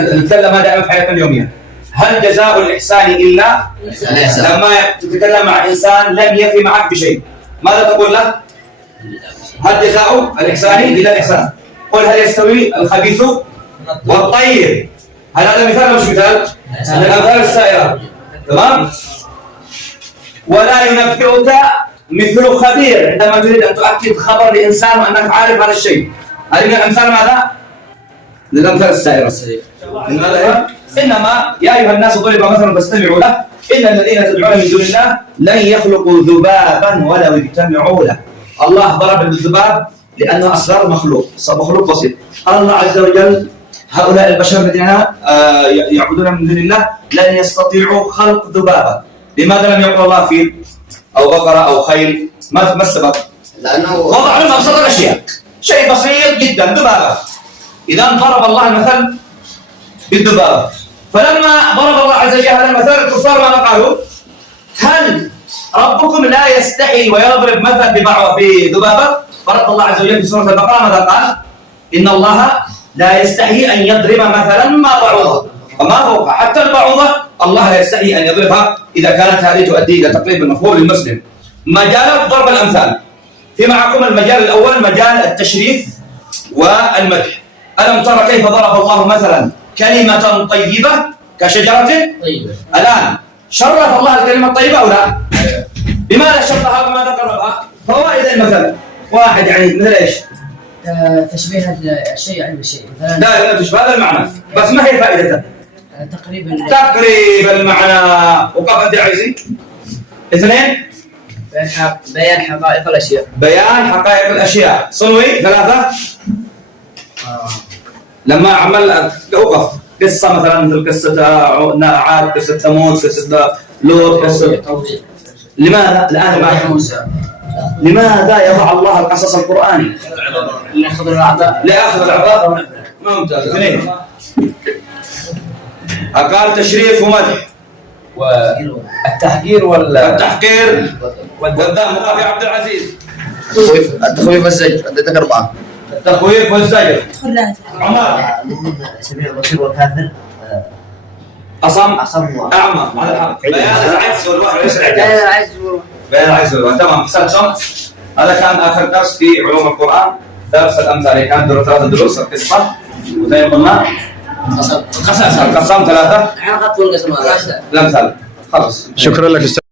نتكلم دائما في حياتنا اليوميه. هل جزاء الإحسان إلا لما تتكلم مع إنسان لم يفي معك بشيء ماذا تقول له؟ هل جزاء الإحسان إلا الإحسان؟ قل هل يستوي الخبيث والطيب؟ هل هذا مثال أو مش مثال؟ من الأمثال السائرة. تمام؟ ولا ينبئك مثل خبير عندما تريد أن تؤكد خبر لإنسان وأنك عارف هذا الشيء. هذه من الأمثال ماذا؟ من الأمثال السائرة. لماذا؟ إنما يا أيها الناس ضرب مثل فاستمعوا له إن الذين تدعون من دون الله لن يخلقوا ذبابا ولو اجتمعوا له. الله ضرب الذباب لأنه أصغر مخلوق بسيط. قال الله عز وجل هؤلاء البشر الذين يعبدون من دون الله لن يستطيعوا خلق ذبابا. لماذا لم يقل الله فيل أو بقرة أو خيل؟ ما السبب؟ لأنه وضع لهم أبسط الأشياء، شيء بسيط جدا، ذبابة. إذا ضرب الله المثل بالذبابة. فلما ضرب الله عز وجل هذا المثل الكفار ماذا قالوا؟ هل ربكم لا يستحي ويضرب مثل بذبابة؟ فرد الله عز وجل في سورة البقرة ماذا قال؟ إن الله لا يستحي أن يضرب مثلا ما بعوضة وما فوقها، حتى البعوضة الله لا يستحي أن يضربها إذا كانت هذه تؤدي إلى تقريب المفهوم للمسلم. مجالات ضرب الأمثال في معكم المجال الأول مجال التشريف والمدح. ألم ترى كيف ضرب الله مثلا كلمة طيبة كشجرة طيبة؟ الآن شرف الله الكلمة الطيبة أو لا؟ بماذا شرفها وماذا قربها؟ فوائد المثل واحد يعني مثل إيش؟ تشبيه الشيء يعني بالشيء. لا تشبه هذا المعنى، بس ما هي فائدته؟ تقريب المعنى. وقف أنت عايزين؟ اثنين بيان حقائق الأشياء. بيان حقائق الأشياء. صنوي ثلاثة لما عمل وقف قصة مثلا مثل قصة عاد، قصة ثمود، قصة لوط، قصة لماذا الآن لماذا يضع الله القصص القرآني؟ لأخذ الأعضاء. ممتاز. اثنين قال تشريف ومدح والتحقير التحقير والذم. مضاف يا عبد العزيز. التخويف والزجر اديتك 4. التخويف والزجر. عمر سميع البصير والكافر. أصم أعمى على الحق. بيان العجز والوحي وليس الإعجاز. بيان العجز والوحي. تمام أحسنتم. هذا كان آخر درس في علوم القرآن، درس الأمثال. كان ثلاثة دروس: القصة وزي قلنا القصص، القسم ثلاثة، القسم الأمثال. خلاص. شكرا لك.